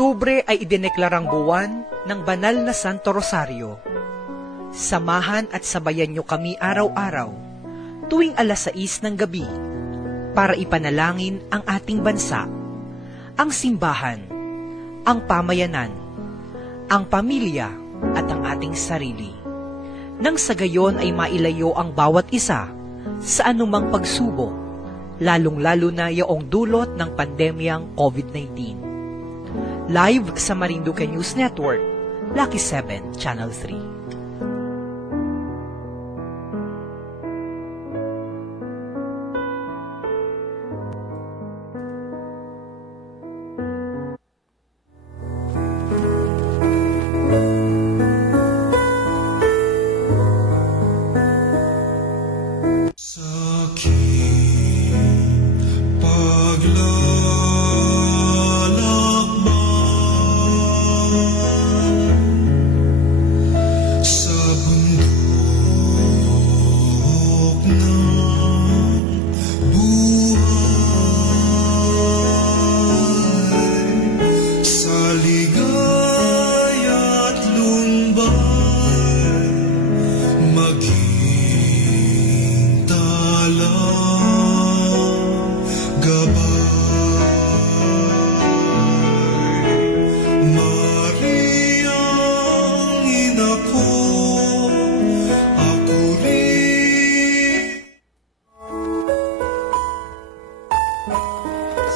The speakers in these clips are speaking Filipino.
Oktubre ay idineklarang buwan ng banal na Santo Rosario. Samahan at sabayan niyo kami araw-araw, tuwing 6:00 ng gabi, para ipanalangin ang ating bansa, ang simbahan, ang pamayanan, ang pamilya at ang ating sarili. Nang sa gayon ay mailayo ang bawat isa sa anumang pagsubok, lalong-lalo na yaong dulot ng pandemyang COVID-19. Live sa Marinduque News Network, Lucky 7, Channel 3.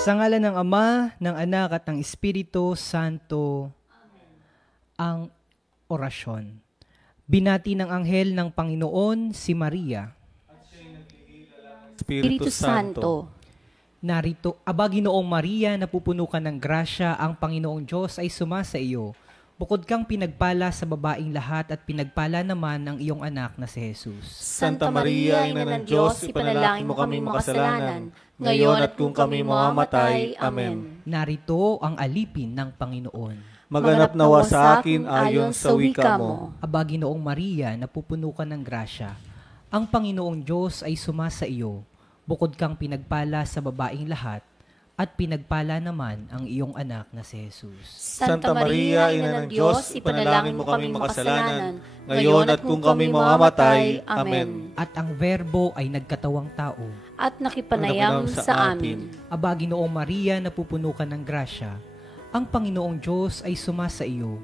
Sa ngalan ng Ama, ng Anak at ng Espiritu Santo. Amen. Ang orasyon. Binati ng anghel ng Panginoon si Maria. At siya'y naglihila ng Espiritu Santo. Narito, Aba Ginoong Maria, napupuno ka ng grasya, ang Panginoong Diyos ay sumasa iyo. Bukod kang pinagpala sa babaing lahat at pinagpala naman ang iyong anak na si Jesus. Santa Maria, Ina ng Diyos, ipanalangin mo kami makasalanan, ngayon at kung kami mamamatay. Amen. Narito ang alipin ng Panginoon. Maganap nawa sa akin ayon sa wika mo. Aba Ginoong Maria, napupuno ka ng grasya, ang Panginoong Diyos ay sumasa iyo. Bukod kang pinagpala sa babaing lahat, at pinagpala naman ang iyong anak na si Jesus. Santa Maria, Ina ng Diyos, ipanalangin mo kami makasalanan, ngayon at kung kami mamamatay. Amen. At ang Verbo ay nagkatawang tao, at nakipanayam sa amin. Aba Ginoong Maria, napupuno ka ng grasya, ang Panginoong Diyos ay sumasa iyo.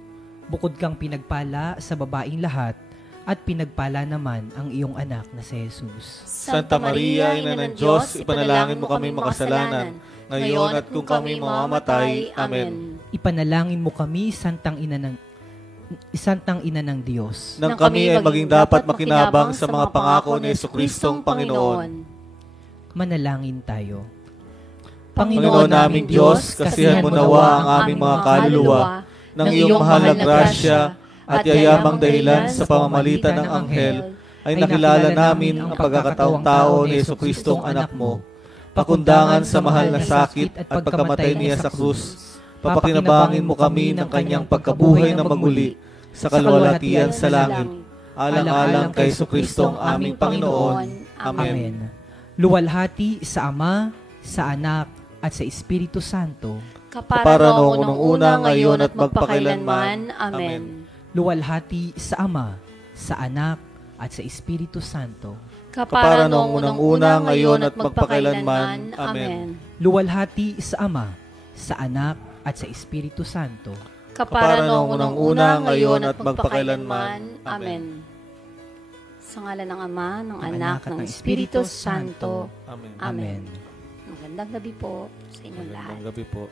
Bukod kang pinagpala sa babaing lahat, at pinagpala naman ang iyong anak na si Jesus. Santa Maria, Ina ng Diyos, ipanalangin mo kami makasalanan, ngayon at kung kami mamamatay. Amen. Ipanalangin mo kami, Santang Ina ng Diyos, nang kami ay maging dapat makinabang sa mga pangako ni Jesucristong Panginoon. Manalangin tayo. Panginoon naming Diyos, kasihan mo nawa ang aming mga kaluluwa ng iyong mahal na grasya at yayamang dahilan sa pamamagitan ng anghel ay nakilala namin ang pagkakataong tao ni Jesucristong anak mo, pakundangan sa mahal na sakit at pagkamatay niya sa krus. Papakinabangin mo kami ng kanyang pagkabuhay na maguli sa kalwalhatian sa langit. Alang-alang kay Jesucristong aming Panginoon. Amen. Luwalhati sa Ama, sa Anak, at sa Espiritu Santo. Kapara noong unang-una, ngayon at magpakailanman. Amen. Luwalhati sa Ama, sa Anak, at sa Espiritu Santo. Kapara noong unang-una, ngayon at magpakailanman. Amen. Luwalhati sa Ama, sa Anak, at sa Espiritu Santo. Kapara noong unang-una, ngayon at magpakailanman. Amen. Sa ngalan ng Ama, ng Anak, ng Espiritu Santo. Amen. Amen. Magandang gabi po sa inyong lahat. Magandang gabi po.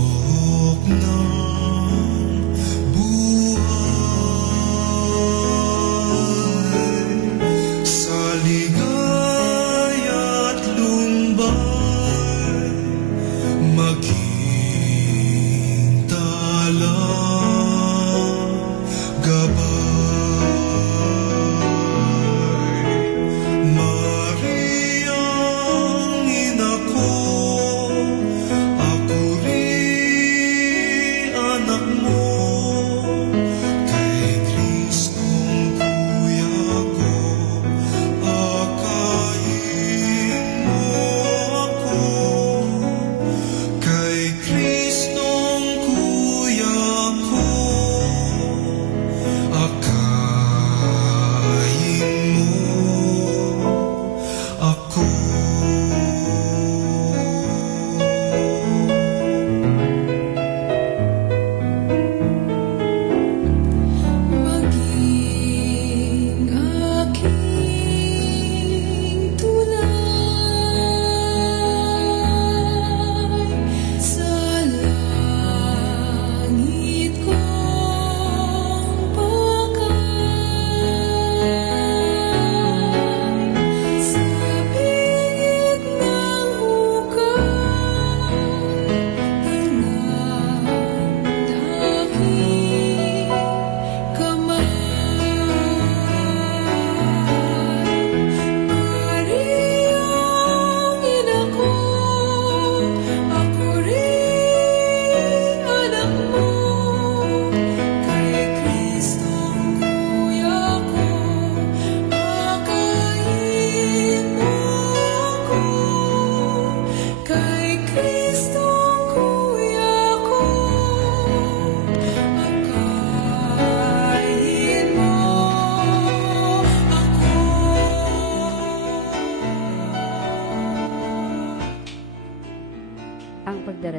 Bundok ng buhay.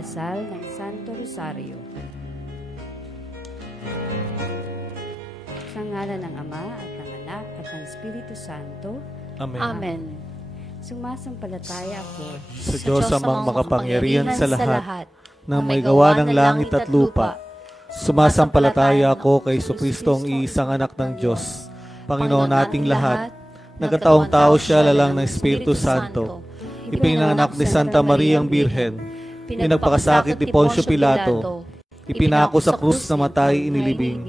pagdarasal ng Santo Rosario. Sa ngalan ng Ama at ng Anak at ng Espiritu Santo. Amen. Amen. Sumasampalataya ako Sa Diyos amang makapangyarihan sa lahat, na may gawa ng langit at lupa. Sumasampalataya ako kay Jesucristo ang iisang anak ng Diyos, Panginoon nating lahat. Nagkataong tao siya lalang ng Espiritu Santo. Ipinanganak ni Santa Maria ang Birhen. Pinagpakasakit ni Poncio Pilato. Ipinako sa krus na matay inilibing.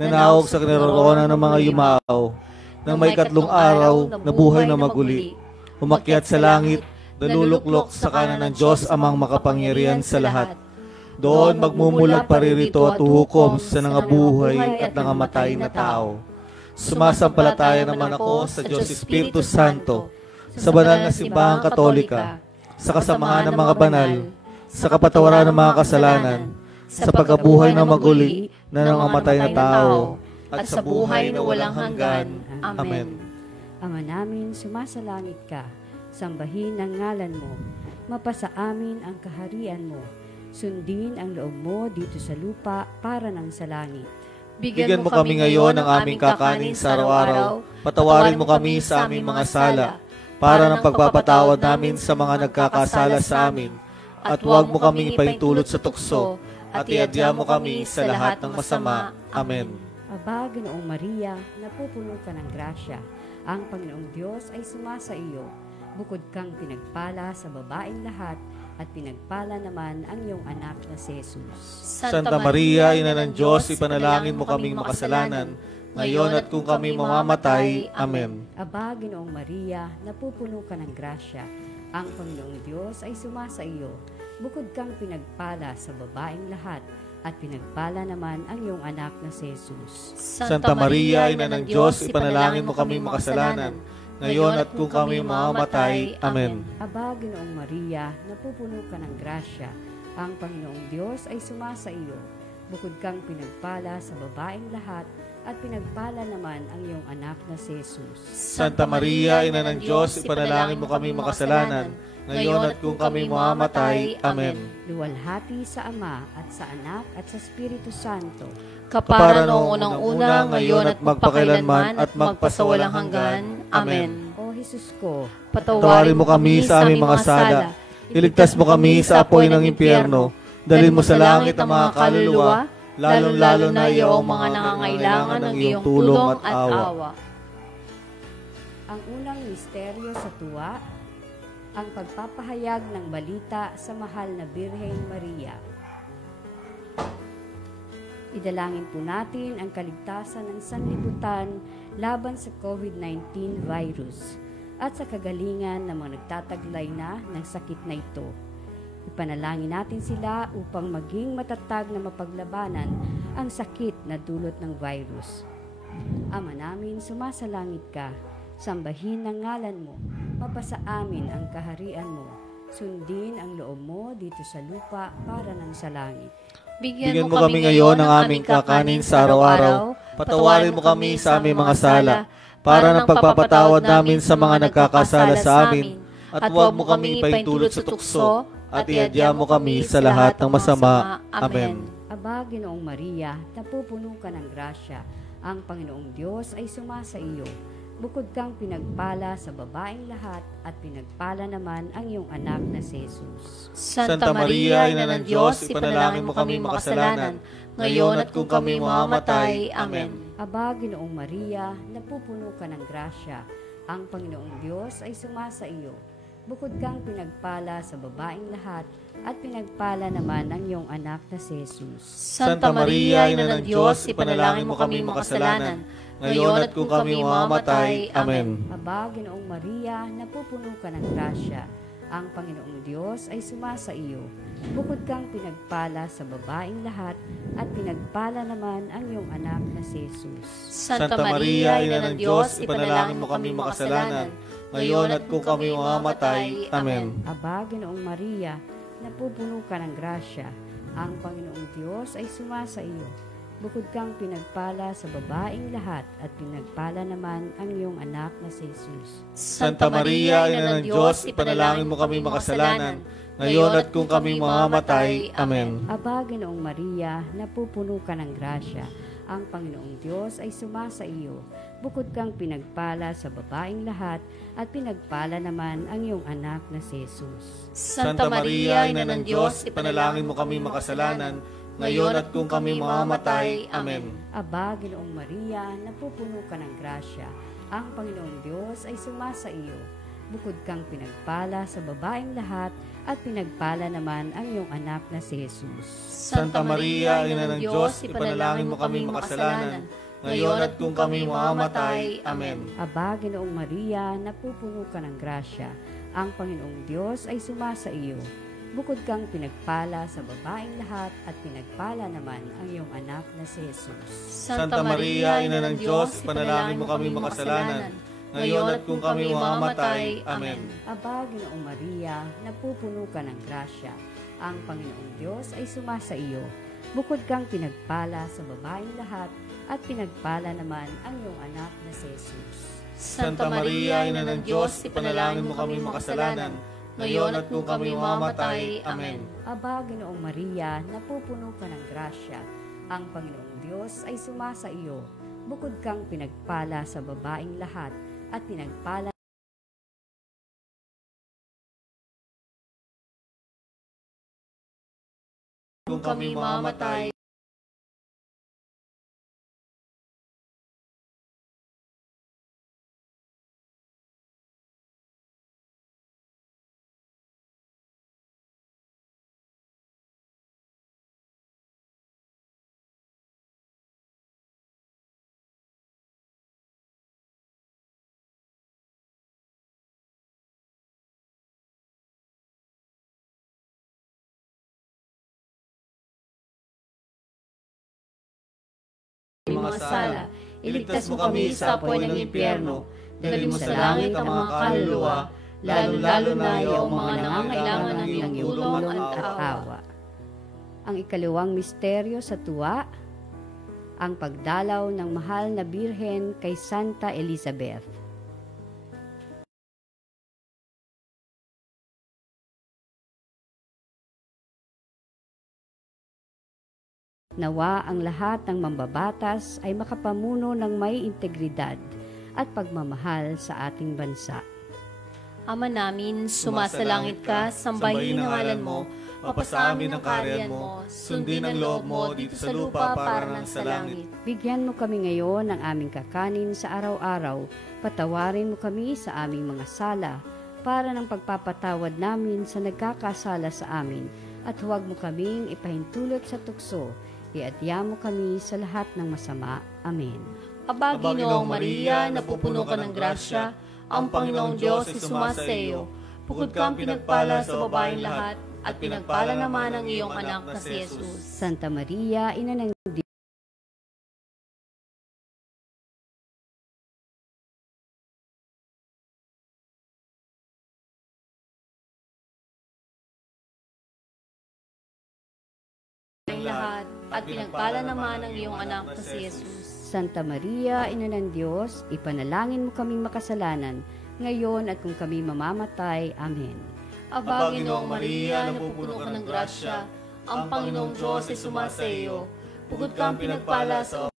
Nanawag sa kinaroroonan ng mga yumao. Nang may 3 araw, nabuhay na maguli. Umakyat sa langit, naluluklok sa kanan ng Diyos amang makapangyarihan sa lahat. Doon magmumulat paririto at uhukom sa nangabuhay at nangamatay na tao. Sumasampalataya naman ako sa Diyos Espiritu Santo, sa banal na simbahang katolika, sa kasamahan ng mga banal, sa kapatawaran ng mga kasalanan, sa pagkabuhay na maguli na nangamatay na tao, at sa buhay na walang hanggan. Amen. Ama namin, sumasalangit ka, sambahin ang ngalan mo, mapasa amin ang kaharian mo, sundin ang loob mo dito sa lupa para nang sa langit. Bigyan mo kami ngayon ng aming kakanin sa araw-araw, patawarin mo kami sa aming mga sala, para ng pagpapatawad namin sa mga nagkakasala sa amin, at huwag mo kaming ipaintulot sa tukso, at iadya mo kami sa lahat ng masama. Amen. Aba, Ginoong Maria, napupuno ka ng grasya. Ang Panginoong Diyos ay sumasa iyo. Bukod kang pinagpala sa babaeng lahat, at pinagpala naman ang iyong anak na si Jesus. Santa Maria, Ina ng Diyos, ipanalangin mo kaming makasalanan, ngayon at kung kami mamamatay. Amen. Aba, Ginoong Maria, napupuno ka ng grasya. Ang Panginoong Diyos ay sumasa iyo. Bukod kang pinagpala sa babaeng lahat, at pinagpala naman ang iyong anak na si Jesus. Santa Maria, Ina ng Diyos, ipanalangin mo kaming makasalanan, ngayon at kung kami mamamatay. Amen. Aba, Ginoong Maria, napupuno ka ng grasya. Ang Panginoong Diyos ay sumasa iyo. Bukod kang pinagpala sa babaeng lahat, at pinagpala naman ang iyong anak na si Jesus. Santa Maria, Ina ng Diyos, ipanalangin mo kaming makasalanan, ngayon at kung kami mamamatay. Amen. Luwalhati sa Ama at sa Anak at sa Espiritu Santo. Kapara noong unang-una, ngayon at magpakailanman at magpasawalang hanggan. Amen. O Jesus ko, Patawarin mo kami sa aming mga sala. Iligtas mo kami sa apoy ng impyerno. Dalhin mo sa langit ang mga kaluluwa, lalong-lalo na iyong mga nangangailangan ng iyong tulong at awa. Ang unang misteryo sa tuwa, ang pagpapahayag ng balita sa mahal na Birheng Maria. Idalangin po natin ang kaligtasan ng sanlibutan laban sa COVID-19 virus at sa kagalingan ng mga nagtataglay na ng sakit na ito. Ipanalangin natin sila upang maging matatag na mapaglabanan ang sakit na dulot ng virus. Ama namin, sumasalangit ka, sambahin ang ngalan mo, mapasa amin ang kaharian mo, sundin ang loob mo dito sa lupa para nang sa langit. Bigyan mo kami ngayon ng aming kakanin sa araw-araw, patawarin mo kami sa aming mga sala, para ng pagpapatawad namin sa mga nagkakasala sa amin, at huwag mo kaming ipaintulot sa tukso, at iadya mo kami sa lahat ng masama. Amen. Aba, Ginoong Maria, napupuno ka ng grasya. Ang Panginoong Diyos ay sumasa iyo. Bukod kang pinagpala sa babaeng lahat, at pinagpala naman ang iyong anak na si Jesus. Santa Maria, Ina ng Diyos, ipanalangin mo kaming makasalanan, ngayon at kung kami mamamatay. Amen. Aba, Ginoong Maria, napupuno ka ng grasya. Ang Panginoong Diyos ay sumasa iyo. Bukod kang pinagpala sa babaeng lahat, at pinagpala naman ang iyong anak na si Jesus. Santa Maria, Ina ng Diyos, ipanalangin mo kaming makasalanan, ngayon at kung kami mamamatay. Amen. Aba, Ginoong Maria, napupuno ka ng grasya. Ang Panginoong Diyos ay sumasa iyo. Bukod kang pinagpala sa babaeng lahat, at pinagpala naman ang iyong anak na si Jesus. Santa Maria, Ina ng Diyos, ipanalangin mo kaming makasalanan, ngayon at kung kami mamamatay. Amen. Aba, Ginoong Maria, napupuno ka ng grasya. Ang Panginoong Diyos ay sumasa iyo. Bukod kang pinagpala sa babaeng lahat at pinagpala naman ang iyong anak na si Jesus. Santa Maria, Ina ng Diyos, ipanalangin mo kami makasalanan, ngayon at kung kami mamamatay. Amen. Aba, Ginoong Maria, napupuno ka ng grasya. Ang Panginoong Diyos ay sumasa iyo. Bukod kang pinagpala sa babaeng lahat at pinagpala naman ang iyong anak na si Jesus. Santa Maria, Ina ng Diyos, ipanalangin mo kami makasalanan, ngayon at kung kami mamamatay. Amen. Aba, Ginoong Maria, napupuno ka ng grasya. Ang Panginoong Diyos ay sumasa iyo. Bukod kang pinagpala sa babaeng lahat at pinagpala naman ang iyong anak na si Jesus. Santa Maria, Ina ng Diyos, ipanalangin mo kami makasalanan, ngayon at kung kami mamamatay. Amen. Aba, Ginoong Maria, napupuno ka ng grasya. Ang Panginoong Diyos ay sumasa iyo. Bukod kang pinagpala sa babaeng lahat at pinagpala naman ang iyong anak na si Jesus. Santa Maria, Ina ng Diyos, ipanalangin mo kami makasalanan, ngayon at kung kami mamamatay. Amen. Aba, Ginoong Maria, napupuno ka ng grasya. Ang Panginoong Diyos ay sumasa iyo. Bukod kang pinagpala sa babaeng lahat at pinagpala naman ang iyong anak na si Jesus. Santa Maria, Ina ng Diyos, ipanalangin mo kami makasalanan, ngayon at kung kami mamamatay. Amen. Aba, Ginoong Maria, napupuno ka ng grasya. Ang Panginoong Diyos ay sumasa iyo. Bukod kang pinagpala sa babaeng lahat at pinagpala kung kami mamamatay. mga sala. Iligtas mo kami sa apoy ng impyerno. Dalhin mo sa langit ang mga kaluluwa, lalo-lalo na yung mga nangangailangan ng iyong tulong at awa. Ang ikalawang misteryo sa tuwa, ang pagdalaw ng mahal na Birhen kay Santa Elizabeth. Nawa ang lahat ng mambabatas ay makapamuno ng may integridad at pagmamahal sa ating bansa. Ama namin, sumasalangit ka, sambahin ang ngalan mo, mapasa amin ang kaharian mo, sundin ang loob mo dito sa lupa para ng sa langit. Bigyan mo kami ngayon ng aming kakanin sa araw-araw, patawarin mo kami sa aming mga sala, para ng pagpapatawad namin sa nagkakasala sa amin, at huwag mo kaming ipahintulot sa tukso, iadya mo kami sa lahat ng masama. Amen. Aba, Ginoong Maria, napupuno ka ng grasya, ang Panginoong Diyos ay sumasa iyo. Bukod kang pinagpala sa babaeng lahat, at pinagpala naman ang iyong anak na si Jesus. Santa Maria, Ina ng Diyos, lahat, at pinagpala naman ang iyong anak na si Jesus. Santa Maria, Ina ng Diyos, ipanalangin mo kaming makasalanan, ngayon at kung kami mamamatay. Amen. Aba, Ginoong Maria, napupuno ka ng grasya, ang Panginoong Diyos ay sumasa iyo. Bukod kang pinagpala sa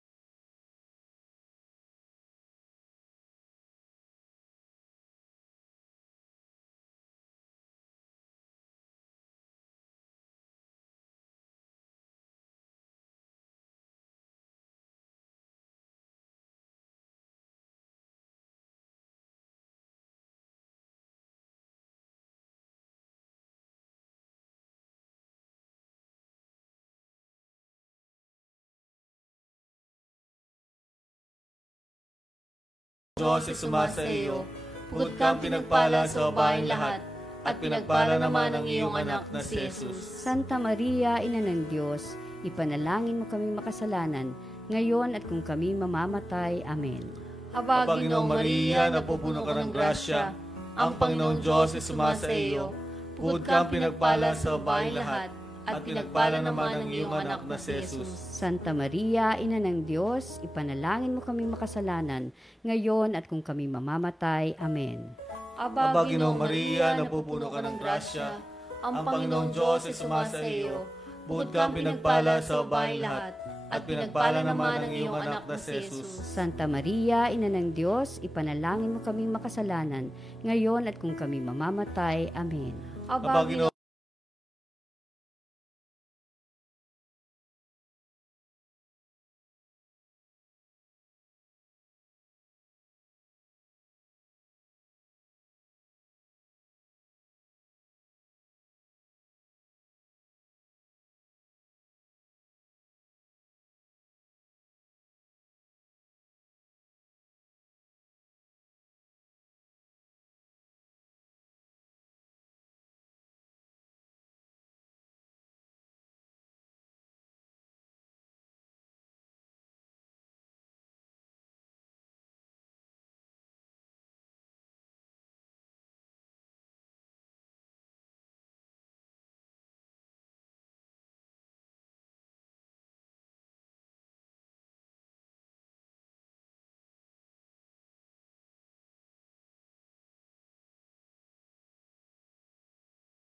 Diyos ay sumasa iyo. Bukod kang pinagpala sa babaeng lahat, at pinagpala naman ang iyong anak na si Jesus. Santa Maria, Ina ng Diyos, ipanalangin mo kaming makasalanan, ngayon at kung kami mamamatay. Amen. Aba, Ginoong Maria, napupuno ka ng grasya, ang Panginoong Diyos ay sumasa iyo. Bukod kang pinagpala sa babaeng lahat, at pinagpala naman ang iyong anak na si Jesus. Santa Maria, Ina ng Diyos, ipanalangin mo kaming makasalanan, ngayon at kung kami mamamatay. Amen. Aba, Ginoong Maria, napupuno ka ng grasya, ang Panginoong Diyos ay sumasa iyo. Bukod kang pinagpala sa babaeng lahat, at pinagpala naman ang iyong anak na si Jesus. Santa Maria, Ina ng Diyos, ipanalangin mo kaming makasalanan, ngayon at kung kami mamamatay. Amen. Aba, Ginoong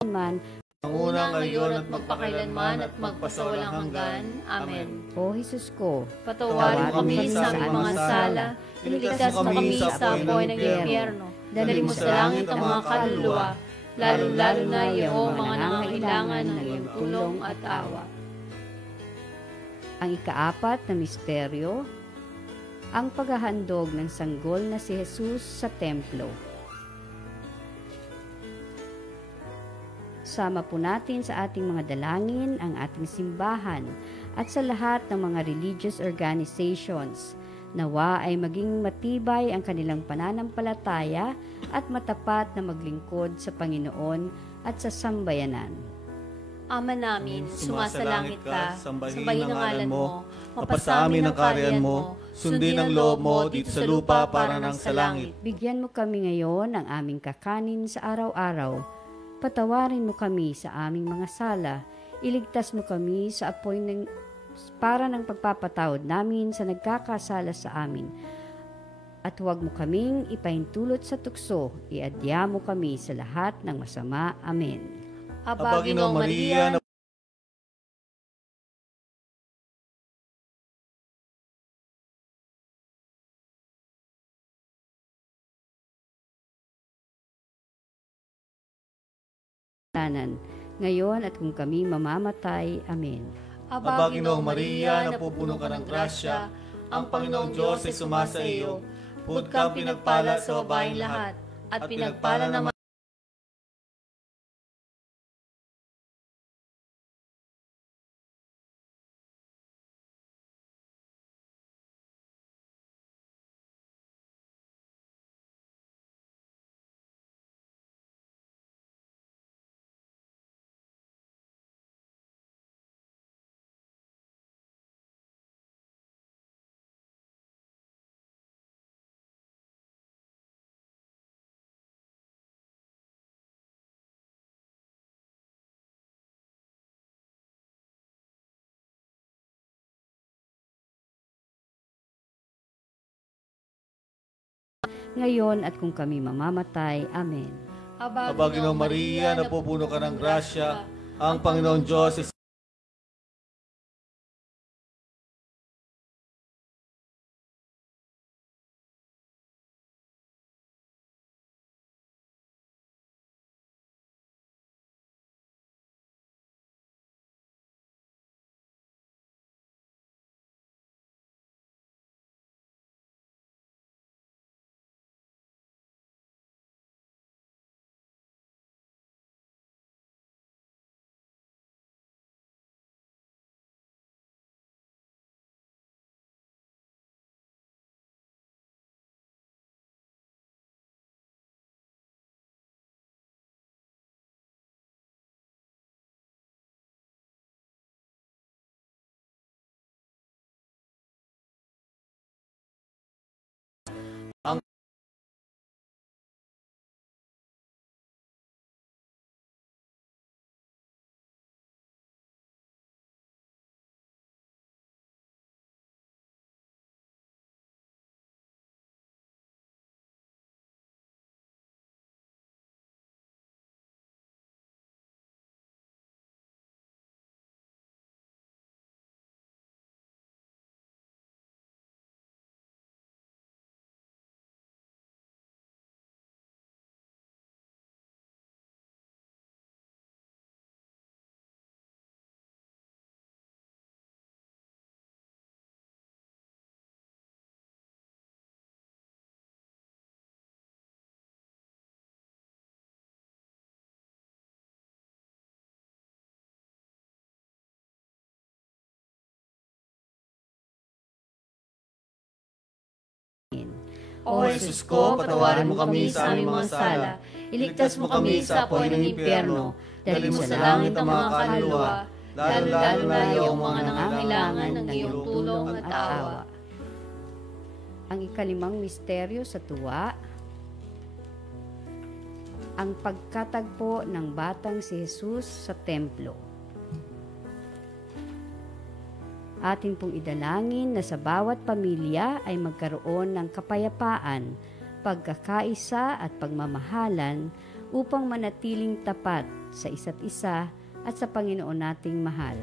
Man, una ngayon at magpakailanman at magpasawalang hanggan. Amen. O Jesus ko, Patawarin mo kami sa aming mga sala, iligtas mo kami sa apoy ng impyerno, dalhin mo sa langit ang mga kaluluwa, lalo-lalo na iyong mga nangangailangan ng iyong tulong at awa. ang ikaapat na misteryo, ang paghahandog ng sanggol na si Jesus sa templo. Sama po natin sa ating mga dalangin ang ating simbahan at sa lahat ng mga religious organizations. Nawa ay maging matibay ang kanilang pananampalataya at matapat na maglingkod sa Panginoon at sa sambayanan. Ama namin, sumasalangit ka, sambahin ang ngalan mo, mapasa amin ang kaharian mo, sundin ang loob mo dito sa lupa para nang sa langit. Bigyan mo kami ngayon ng aming kakanin sa araw-araw. Patawarin mo kami sa aming mga sala. Iligtas mo kami sa apoy para ng pagpapatawad namin sa nagkakasala sa amin. At huwag mo kaming ipahintulot sa tukso. Iadya mo kami sa lahat ng masama. Amen. Aba, Ginoong Maria, ngayon at kung kami mamamatay. Amen. Aba, Ginoong Maria, napupuno ka ng grasya, ang Panginoong Diyos ay sumasa iyo. bukod kang pinagpala sa babaeng lahat, at pinagpala naman ngayon at kung kami mamamatay. Amen. Aba, Ginoong Maria, napupuno ka ng grasya, ang Panginoong Diyos ay O Jesus ko, patawarin mo kami sa aming mga sala. Iligtas mo kami sa apoy ng impyerno. Dalhin mo sa langit ang mga kaluluwa, lalo na yung mga nangangailangan ng iyong tulong at awa. Ang ikalimang misteryo sa tuwa, ang pagkatagpo ng batang si Jesus sa templo. Atin pong idalangin na sa bawat pamilya ay magkaroon ng kapayapaan, pagkakaisa at pagmamahalan upang manatiling tapat sa isa't isa at sa Panginoon nating mahal.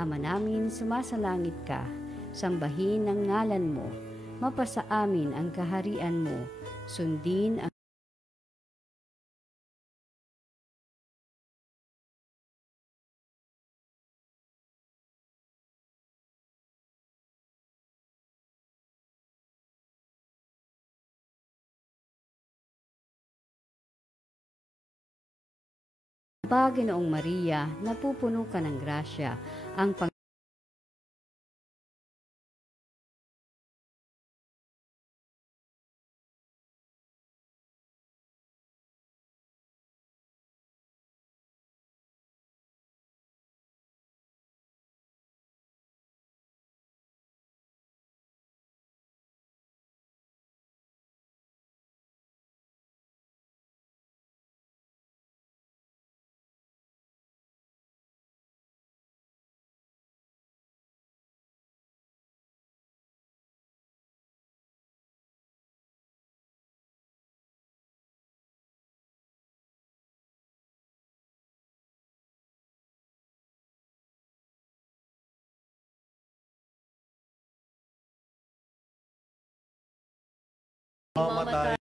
Ama namin, sumasalangit ka, sambahin ang ngalan mo, mapasa amin ang kaharian mo, sundin ang Ginoong Maria, napupuno ka ng grasya, ang Mamatay.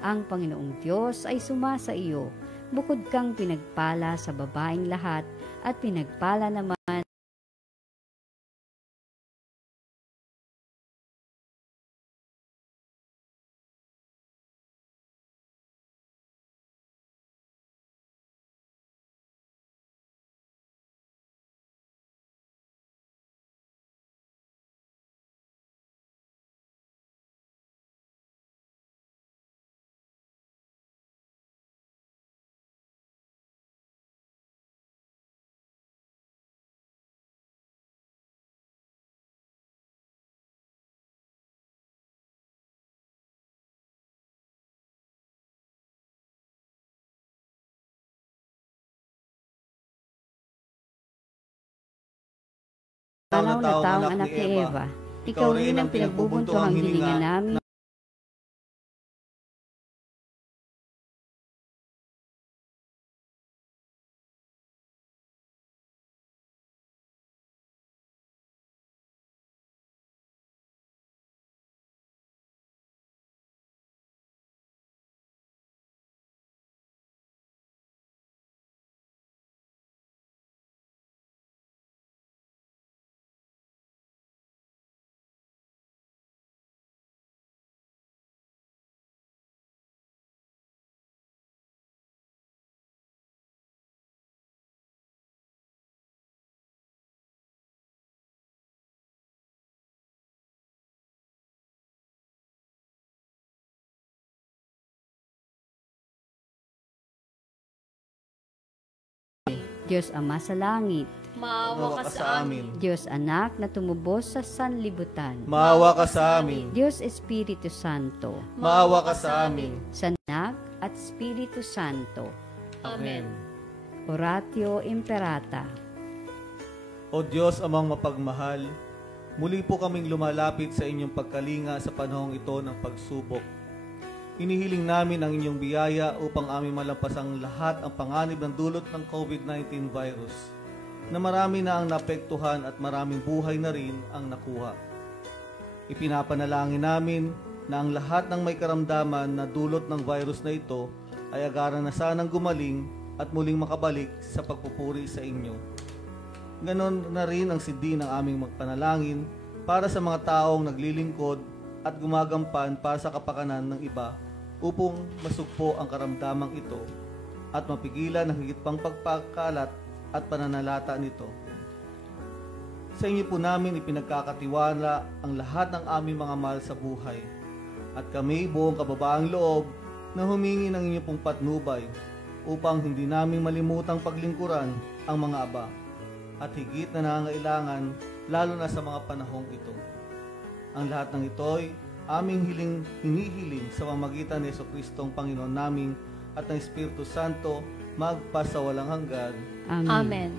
ang Panginoong Diyos ay sumasa iyo. Bukod kang pinagpala sa babaeng lahat at pinagpala naman na taong anak ni Eva. Ikaw rin ang pinagbubuntuhang hilingan namin. Diyos Ama sa langit, Maawa ka sa amin. Diyos Anak na tumubos sa sanlibutan, Maawa ka sa amin. Diyos Espiritu Santo, Maawa ka sa amin. sa Anak at Espiritu Santo. Amen. Oratio Imperata. O Diyos amang mapagmahal, muli po kaming lumalapit sa inyong pagkalinga sa panahong ito ng pagsubok. Inihiling namin ang inyong biyaya upang aming malampasang lahat ang panganib ng dulot ng COVID-19 virus, na marami na ang naapektuhan at maraming buhay na rin ang nakuha. Ipinapanalangin namin na ang lahat ng may karamdaman na dulot ng virus na ito ay agaran na sanang gumaling at muling makabalik sa pagpupuri sa inyo. Ganon na rin ang sindi ng aming magpanalangin para sa mga taong naglilingkod at gumagampan para sa kapakanan ng iba upang masugpo ang karamdamang ito at mapigilan ang higit pang pagpakalat at pananalata nito. Sa inyo po namin ipinagkakatiwala ang lahat ng aming mga mahal sa buhay at kami buong kababaang loob na humingi ng inyong pong patnubay upang hindi namin malimutang paglingkuran ang mga aba at higit na nangangailangan lalo na sa mga panahong ito. Ang lahat ng ito'y aming hinihiling sa pamamagitan ni Jesucristong Panginoon naming at ng Espiritu Santo magpasawalang hanggan. Amen.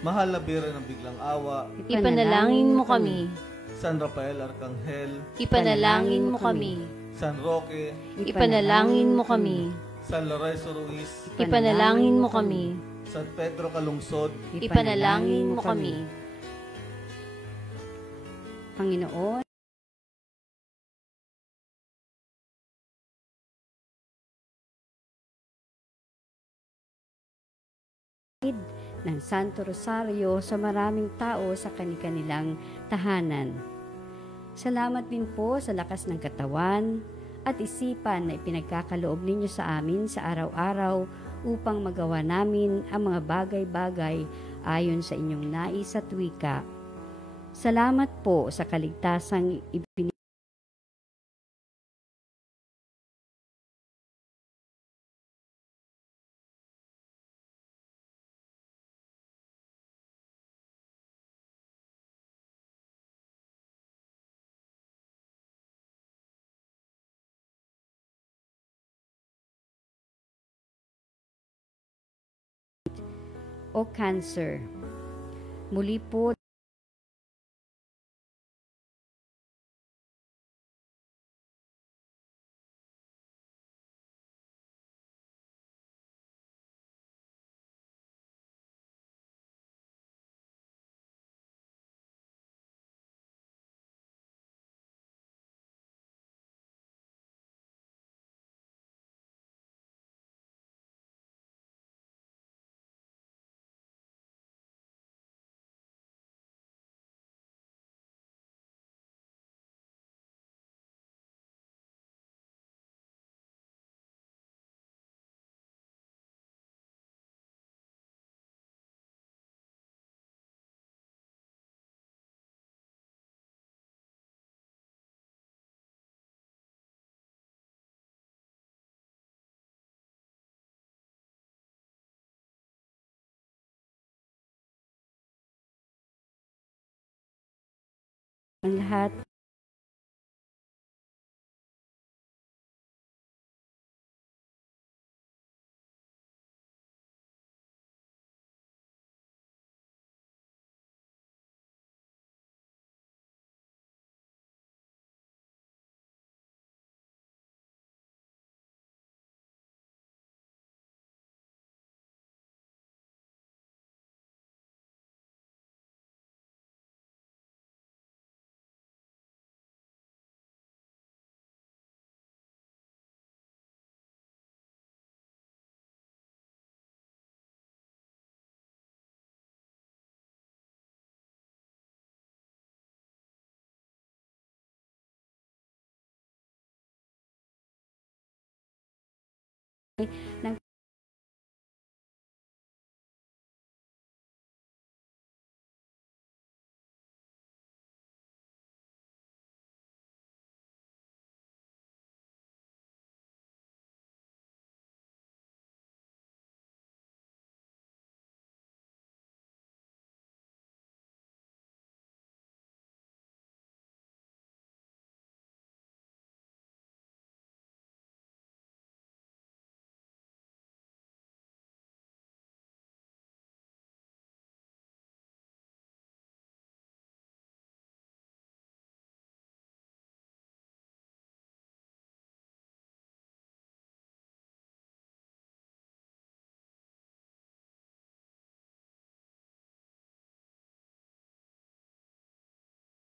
Mahal na Bira ng biglang awa, Ipanalangin mo kami. San Rafael Arcangel, Ipanalangin mo kami. San Roque, Ipanalangin mo kami. San Lorenzo Ruiz, Ipanalangin mo kami. San Pedro Calungsod, Ipanalangin mo kami. Panginoon, ng Santo Rosario sa maraming tao sa kanilang tahanan. Salamat din po sa lakas ng katawan at isipan na ipinagkakaloob ninyo sa amin sa araw-araw upang magawa namin ang mga bagay-bagay ayon sa inyong nais at wika. Salamat po sa kaligtasang o cancer. Muli po ang lahat ng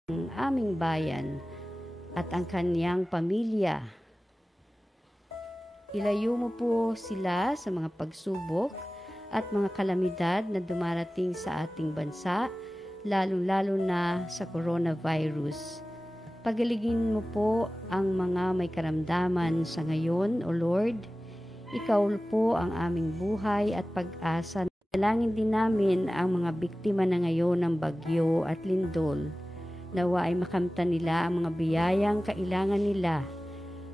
ang aming bayan at ang kanyang pamilya. Ilayo mo po sila sa mga pagsubok at mga kalamidad na dumarating sa ating bansa, lalong-lalo na sa coronavirus. Pagaligin mo po ang mga may karamdaman sa ngayon, O Lord. Ikaw po ang aming buhay at pag-asa. Dalangin din namin ang mga biktima na ngayon ng bagyo at lindol. Nawa ay makamtan nila ang mga biyayang kailangan nila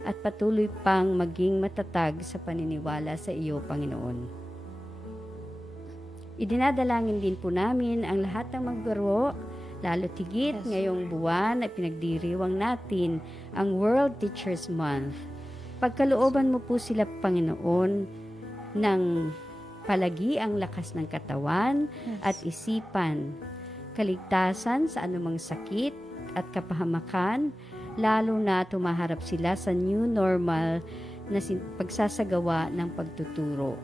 at patuloy pang maging matatag sa paniniwala sa iyo, Panginoon. Idinadalangin din po namin ang lahat ng magguro, lalo tigit ngayong buwan na pinagdiriwang natin ang World Teachers Month. Pagkalooban mo po sila, Panginoon, ng palagi ang lakas ng katawan at isipan, kaligtasan sa anumang sakit at kapahamakan, lalo na tumaharap sila sa new normal na pagsasagawa ng pagtuturo.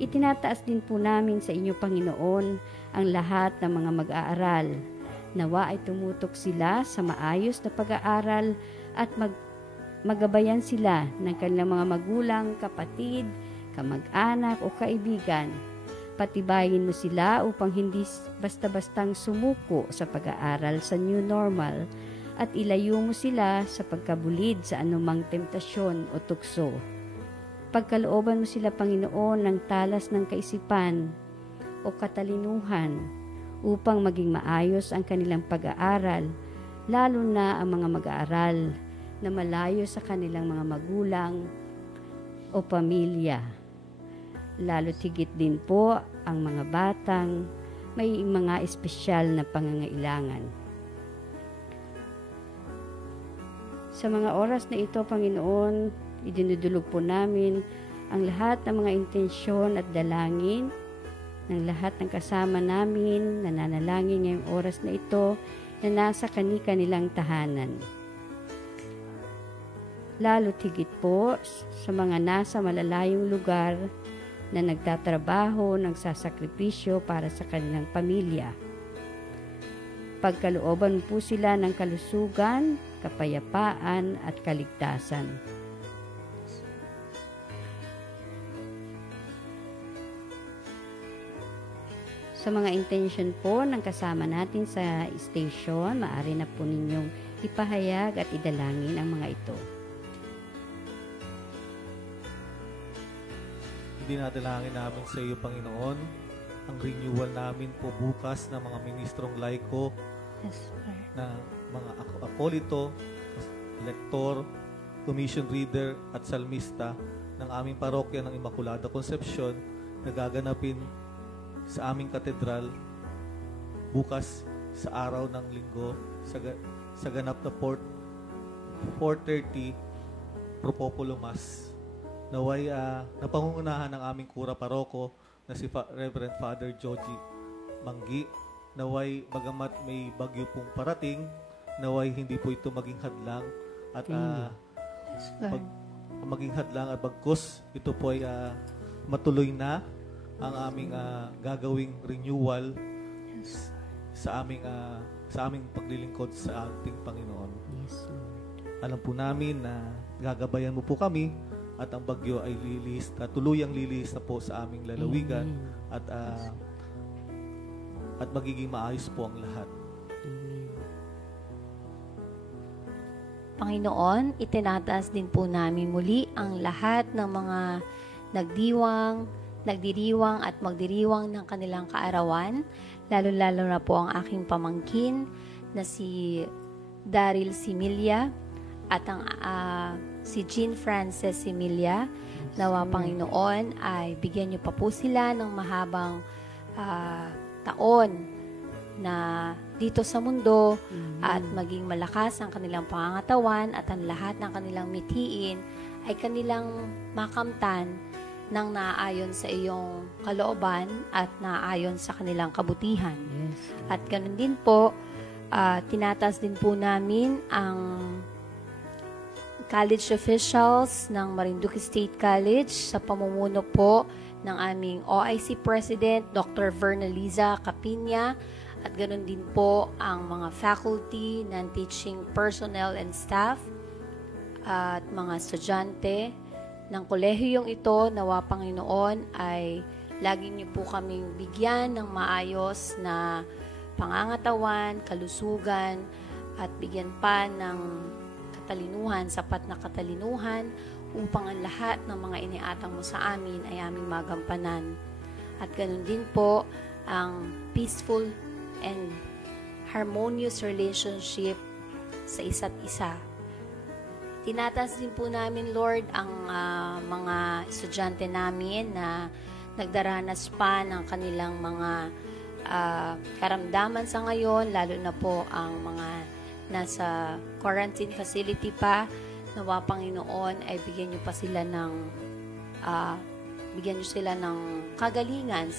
Itinataas din po namin sa inyo, Panginoon, ang lahat ng mga mag-aaral. Nawa ay tumutok sila sa maayos na pag-aaral at magabayan sila ng kanilang mga magulang, kapatid, kamag-anak o kaibigan. Patibayin mo sila upang hindi basta-bastang sumuko sa pag-aaral sa new normal at ilayo mo sila sa pagkabulid sa anumang temptasyon o tukso. Pagkalooban mo sila, Panginoon, ng talas ng kaisipan o katalinuhan upang maging maayos ang kanilang pag-aaral, lalo na ang mga mag-aaral na malayo sa kanilang mga magulang o pamilya. Lalo tigit din po ang mga batang may mga espesyal na pangangailangan. Sa mga oras na ito, Panginoon, idinudulog po namin ang lahat ng mga intensyon at dalangin ng lahat ng kasama namin, nananalangin ngayong oras na ito na nasa kani-kanilang tahanan. Lalo tigit po sa mga nasa malalayong lugar na nagtatrabaho, nagsasakripisyo para sa kanilang pamilya. Pagkalooban po sila ng kalusugan, kapayapaan at kaligtasan. Sa mga intention po ng kasama natin sa station, maaari na po ninyong ipahayag at idalangin ang mga ito. Dinadalangin namin sa iyo, Panginoon, ang renewal namin po bukas ng mga ministrong laiko, na mga akolito, lektor, commission reader at salmista ng aming parokya ng Immaculada Concepcion na gaganapin sa aming katedral bukas sa araw ng linggo sa ganap na 4:30 Propopulo Mass. Naway napangungunahan ng aming kura paroko na si Reverend Father Joji Manggi. Naway bagamat may bagyo pong parating, naway hindi po ito maging hadlang at maging hadlang at bagkus ito po ay matuloy na ang aming gagawing renewal sa aming paglilingkod sa ating Panginoon. Yes, Lord. Alam po namin na gagabayan mo po kami at ang bagyo ay tuluyang lilihis na po sa aming lalawigan. Amen. At magiging maayos po ang lahat. Amen. Panginoon, itinataas din po namin muli ang lahat ng mga nagdiriwang at magdiriwang ng kanilang kaarawan, lalo-lalo na po ang aking pamangkin na si Daryl Similia at ang si Jean Frances Similia. Nawa, Panginoon, ay bigyan niyo pa po sila ng mahabang taon na dito sa mundo at maging malakas ang kanilang pangangatawan at ang lahat ng kanilang mithiin ay kanilang makamtan ng naaayon sa iyong kalooban at naaayon sa kanilang kabutihan. Yes. At ganun din po, tinataas din po namin ang college officials ng Marinduque State College sa pamumuno po ng aming OIC President, Dr. Vernaliza Capinya, at ganoon din po ang mga faculty, non-teaching personnel and staff, at mga estudyante ng kolehiyong ito. Nawa Panginoon ay lagi niyo po kaming bigyan ng maayos na pangangatawan, kalusugan, at bigyan pa ng katalinuhan, sapat na katalinuhan, upang ang lahat ng mga iniatang mo sa amin ay aming magampanan. At ganoon din po ang peaceful and harmonious relationship sa isa't isa. Tinataas din po namin, Lord, ang mga estudyante namin na nagdaranas pa ng kanilang mga karamdaman sa ngayon, lalo na po ang mga nasa quarantine facility pa. Nawa Panginoon ay bigyan niyo pa sila ng kagalingan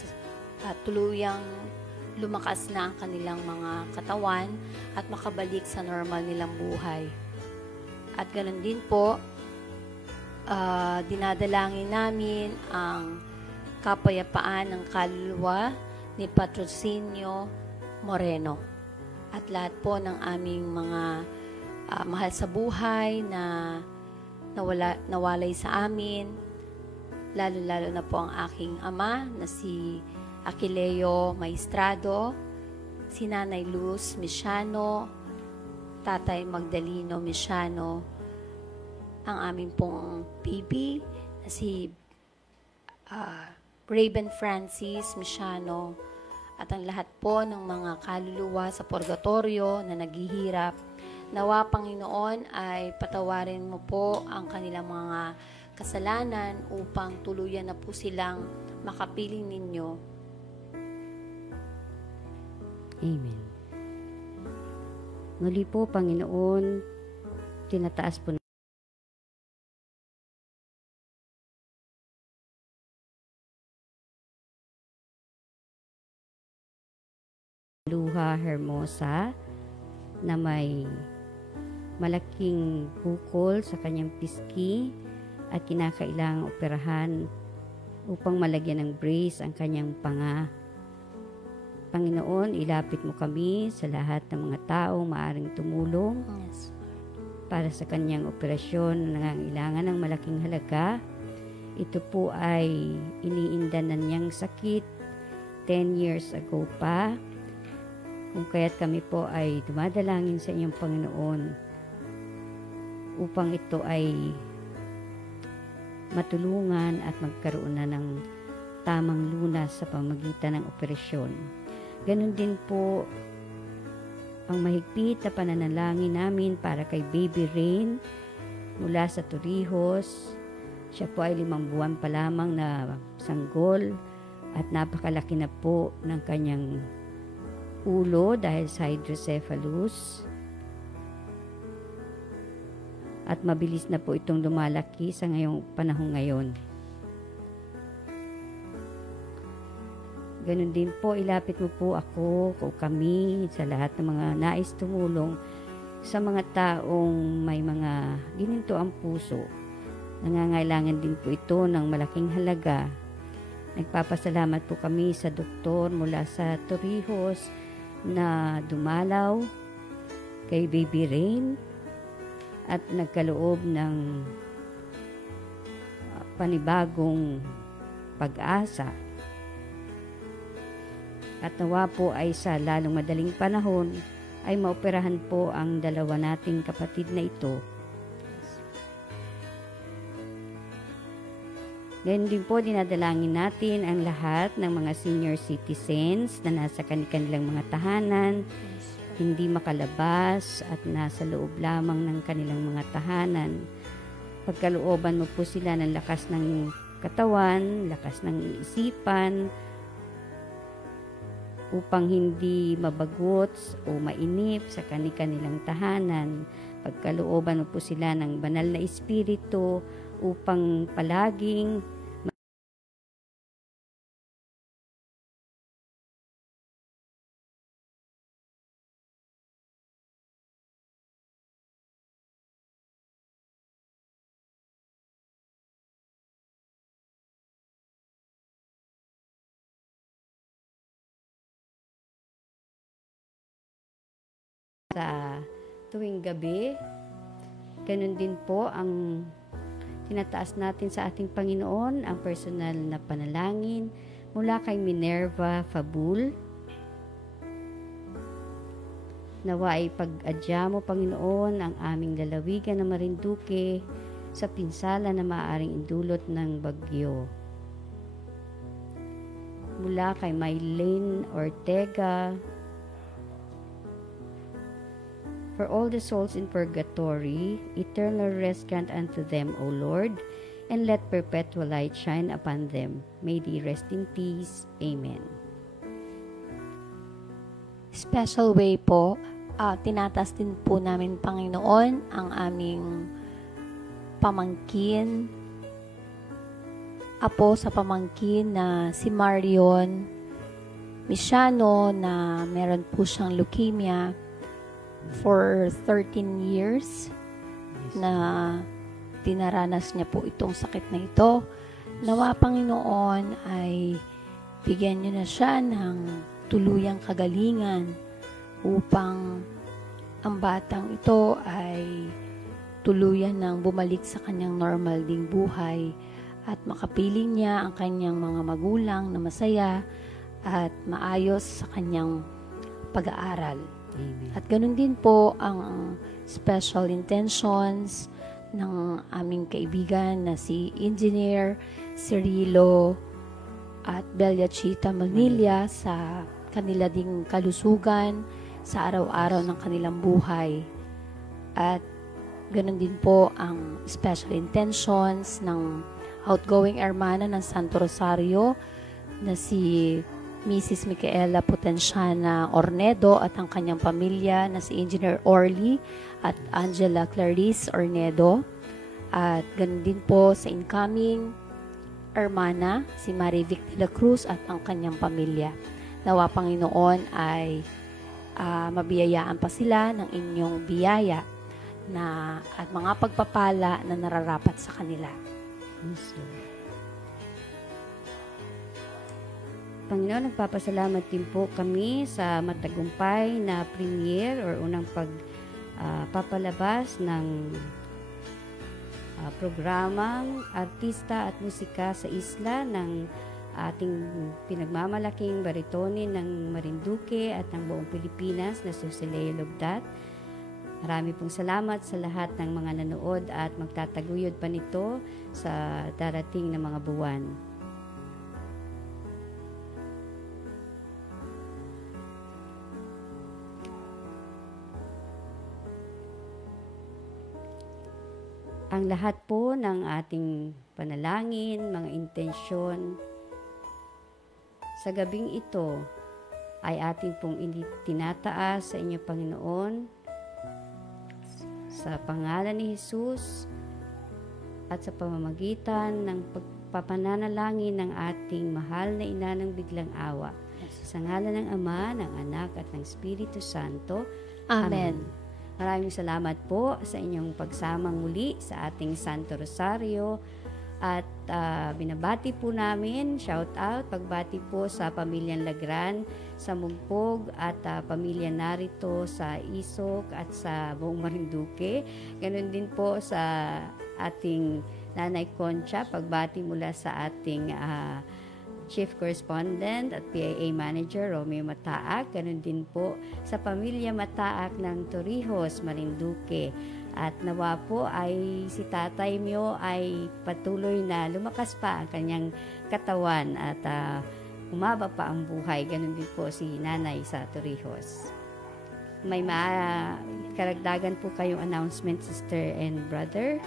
at tuluyang lumakas na ang kanilang mga katawan at makabalik sa normal nilang buhay. At ganoon din po, dinadalangin namin ang kapayapaan ng kaluluwa ni Patrocinio Moreno at lahat po ng aming mga mahal sa buhay na nawalay sa amin, lalo-lalo na po ang aking ama na si Aquileo Maestrado, si Nanay Luz Misiano, Tatay Magdaleno Misiano, ang aming pong baby na si Raven Francis Misiano, at ang lahat po ng mga kaluluwa sa purgatorio na naghihirap. Nawa Panginoon ay patawarin mo po ang kanilang mga kasalanan upang tuluyan na po silang makapiling ninyo. Amen. Muli po, Panginoon, tinataas po Luha Hermosa na may malaking bukol sa kanyang pisngi at kinakailangang operahan upang malagyan ng brace ang kanyang panga. Panginoon, ilapit mo kami sa lahat ng mga taong maaaring tumulong para sa kanyang operasyon na nangangailangan ng malaking halaga. Ito po ay iniinda na niyang sakit 10 years ago pa. Kung kaya't kami po ay dumadalangin sa inyong Panginoon upang ito ay matulungan at magkaroon na ng tamang lunas sa pamagitan ng operasyon. Ganon din po ang mahigpit na pananalangin namin para kay Baby Rain mula sa Torrijos. Siya po ay 5 buwan pa lamang na sanggol at napakalaki na po ng kanyang ulo dahil sa hydrocephalus. At mabilis na po itong lumalaki sa ngayong panahon ngayon. Ganon din po, ilapit mo po ako o kami sa lahat ng mga nais tumulong sa mga taong may mga gininto ang puso. Nangangailangan din po ito ng malaking halaga. Nagpapasalamat po kami sa doktor mula sa Torrijos na dumalaw kay Baby Rain at nagkaloob ng panibagong pag-asa. At nawa po ay sa lalong madaling panahon ay maoperahan po ang 2 nating kapatid na ito. Ngayon din po dinadalangin natin ang lahat ng mga senior citizens na nasa kanilang mga tahanan, hindi makalabas at nasa loob lamang ng kanilang mga tahanan. Pagkalooban mo po sila ng lakas ng katawan, lakas ng isipan, upang hindi mabagot o mainip sa kanilang tahanan. Pagkalooban mo po sila ng banal na espiritu upang palaging sa tuwing gabi. Ganun din po ang tinataas natin sa ating Panginoon, ang personal na panalangin mula kay Minerva Fabul. Nawa ay pag-adya mo, Panginoon, ang aming lalawigan na Marinduque sa pinsala na maaaring indulot ng bagyo. Mula kay Mylene Ortega, for all the souls in purgatory, eternal rest grant unto them, O Lord, and let perpetual light shine upon them. May they rest in peace. Amen. Special way po, tinatas din po namin, Panginoon, ang aming pamangkin, apo sa pamangkin na si Marion Misiano na meron po siyang leukemia for 13 years na dinaranas niya po itong sakit na ito. Nawa, Panginoon, ay bigyan niyo na siya ng tuluyang kagalingan upang ang batang ito ay tuluyan ng bumalik sa kanyang normal ding buhay at makapiling niya ang kanyang mga magulang na masaya at maayos sa kanyang pag-aaral. Amen. At ganun din po ang special intentions ng aming kaibigan na si Engineer Cirilo at Bellachita Manilla sa kanila ding kalusugan sa araw-araw ng kanilang buhay. At ganun din po ang special intentions ng outgoing hermana ng Santo Rosario na si Mrs. Micaela Potenciana Ornedo at ang kanyang pamilya na si Engineer Orly at Angela Clarice Ornedo. At ganun din po sa incoming hermana, si Marivic de la Cruz at ang kanyang pamilya. Nawa, Panginoon, ay mabiyayaan pa sila ng inyong biyaya na at mga pagpapala na nararapat sa kanila. Yes, Lord. Panginoon, nagpapasalamat din po kami sa matagumpay na premiere or unang papalabas ng programang Artista at Musika sa Isla ng ating pinagmamalaking baritonin ng Marinduque at ng buong Pilipinas na si Lea Lugdat. Marami pong salamat sa lahat ng mga nanood at magtataguyod pa nito sa darating na mga buwan. Ang lahat po ng ating panalangin, mga intensyon sa gabing ito ay ating pong tinataas sa inyo, Panginoon, sa pangalan ni Jesus at sa pamamagitan ng pagpapananalangin ng ating mahal na ina ng biglang awa. Sa ngalan ng Ama, ng Anak at ng Espiritu Santo. Amen. Maraming salamat po sa inyong pagsamang muli sa ating Santo Rosario at binabati po namin, shout out, pagbati po sa Pamilyang Lagran sa Mugpog at Pamilya Narito sa Isok at sa buong Marinduque. Ganon din po sa ating Nanay Concha, pagbati mula sa ating Chief Correspondent at PIA Manager Romeo Mataak. Ganun din po sa Pamilya Mataak ng Torrijos, Marinduque. At nawa po ay si Tatay Mio ay patuloy na lumakas pa ang kanyang katawan at umaba pa ang buhay. Ganun din po si Nanay sa Torrijos. May karagdagan po kayong announcement, sister and brother.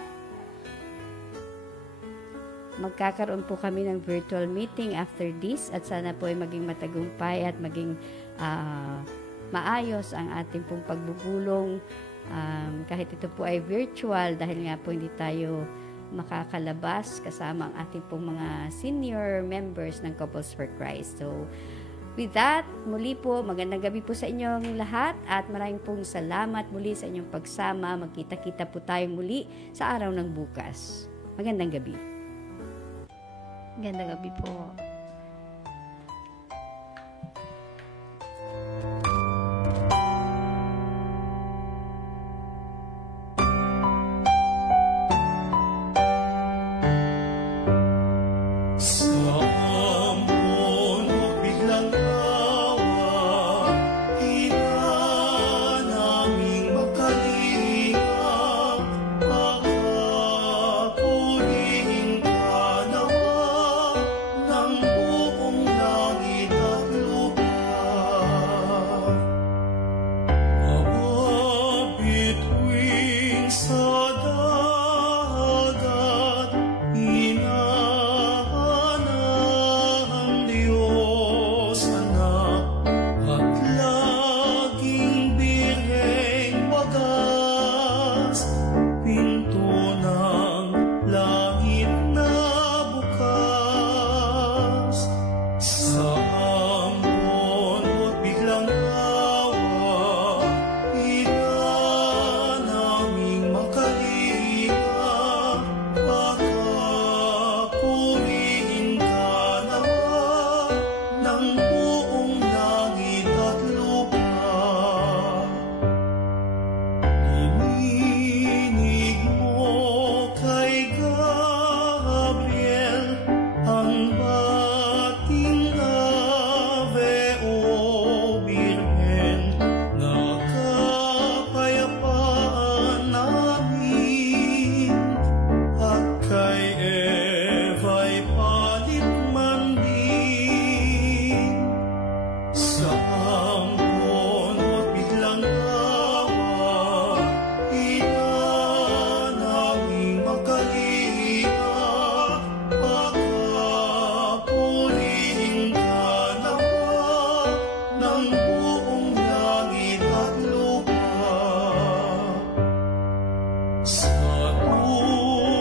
Magkakaroon po kami ng virtual meeting after this at sana po ay maging matagumpay at maging maayos ang ating pong pagbubulong kahit ito po ay virtual dahil nga po hindi tayo makakalabas kasama ang ating pong mga senior members ng Couples for Christ. So, with that, muli po, magandang gabi po sa inyong lahat at maraming pong salamat muli sa inyong pagsama. Magkita-kita po tayo muli sa araw ng bukas. Magandang gabi. Ganda gabi po.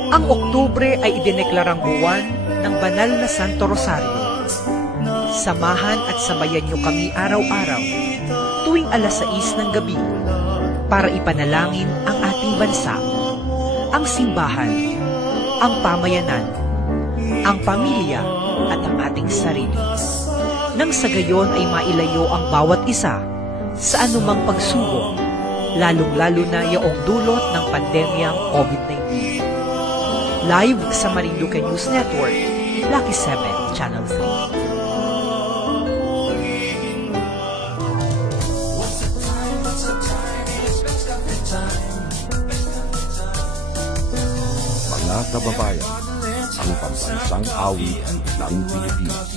Ang Oktubre ay idineklarang buwan ng banal na Santo Rosario. Samahan at sabayan niyo kami araw-araw tuwing 6:00 ng gabi para ipanalangin ang ating bansa, ang simbahan, ang pamayanan, ang pamilya at ang ating sarili. Nang sa gayon ay mailayo ang bawat isa sa anumang pagsubok, lalong-lalo na yaong dulot ng pandemyang COVID-19. Live sa Marinduque News Network, Lucky 7, Channel 3. Mga kababayan, ang pambansang awit ng Pilipinas.